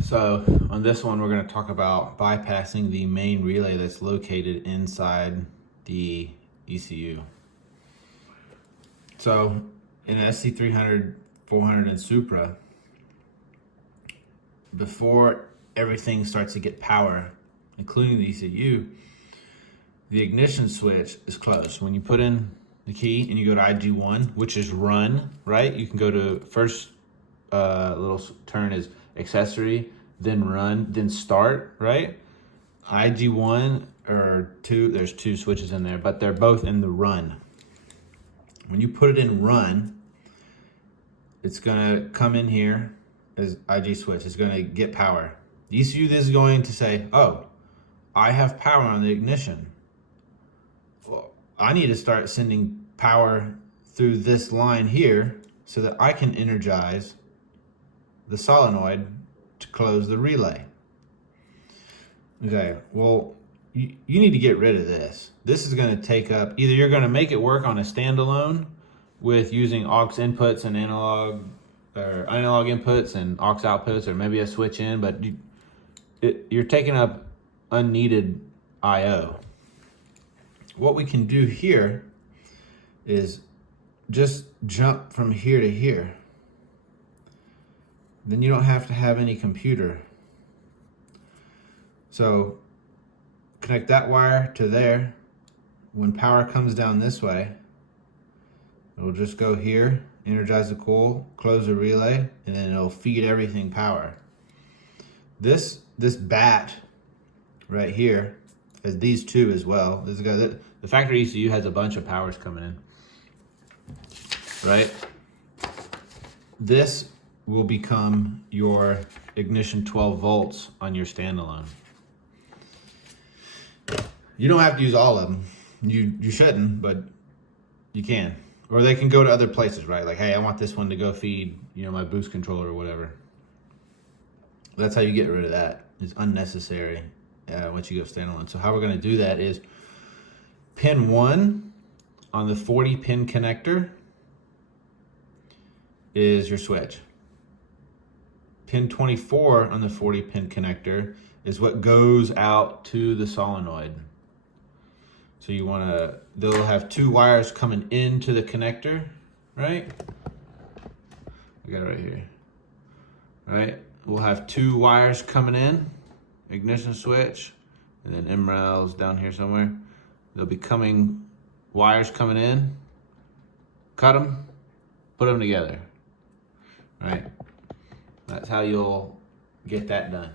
So on this one, we're going to talk about bypassing the main relay that's located inside the ECU. So in SC300, 400, and Supra, before everything starts to get power, including the ECU, the ignition switch is closed. When you put in the key and you go to IG1, which is run, right? You can go to first little turn is accessory, then run, then start, right? IG1 or 2, there's 2 switches in there, but they're both in the run. When you put it in run, it's gonna come in here as IG switch. It's gonna get power. The ECU is going to say, oh, I have power on the ignition. Well, I need to start sending power through this line here so that I can energize the solenoid to close the relay. Okay, well, you need to get rid of this. This is going to take up, either you're going to make it work on a standalone with using aux inputs and analog inputs and aux outputs, or maybe a switch in, but you're taking up unneeded I/O. What we can do here is just jump from here to here. Then you don't have to have any computer. So connect that wire to there. When power comes down this way, it'll just go here, energize the coil, close the relay, and then it'll feed everything power. This Batt right here has these two as well. The factory ECU has a bunch of powers coming in, right? This will become your ignition 12 volts on your standalone. You don't have to use all of them. You shouldn't, but you can. Or they can go to other places, right? Like, hey, I want this one to go feed, my boost controller or whatever. That's how you get rid of that. It's unnecessary once you go standalone. So how we're going to do that is pin 1 on the 40 pin connector is your switch. Pin 24 on the 40 pin connector is what goes out to the solenoid. So they'll have 2 wires coming into the connector, right? I got it right here, right? We'll have 2 wires coming in, ignition switch, and then m-rels down here somewhere. There'll be wires coming in, cut them, put them together, right? That's how you'll get that done.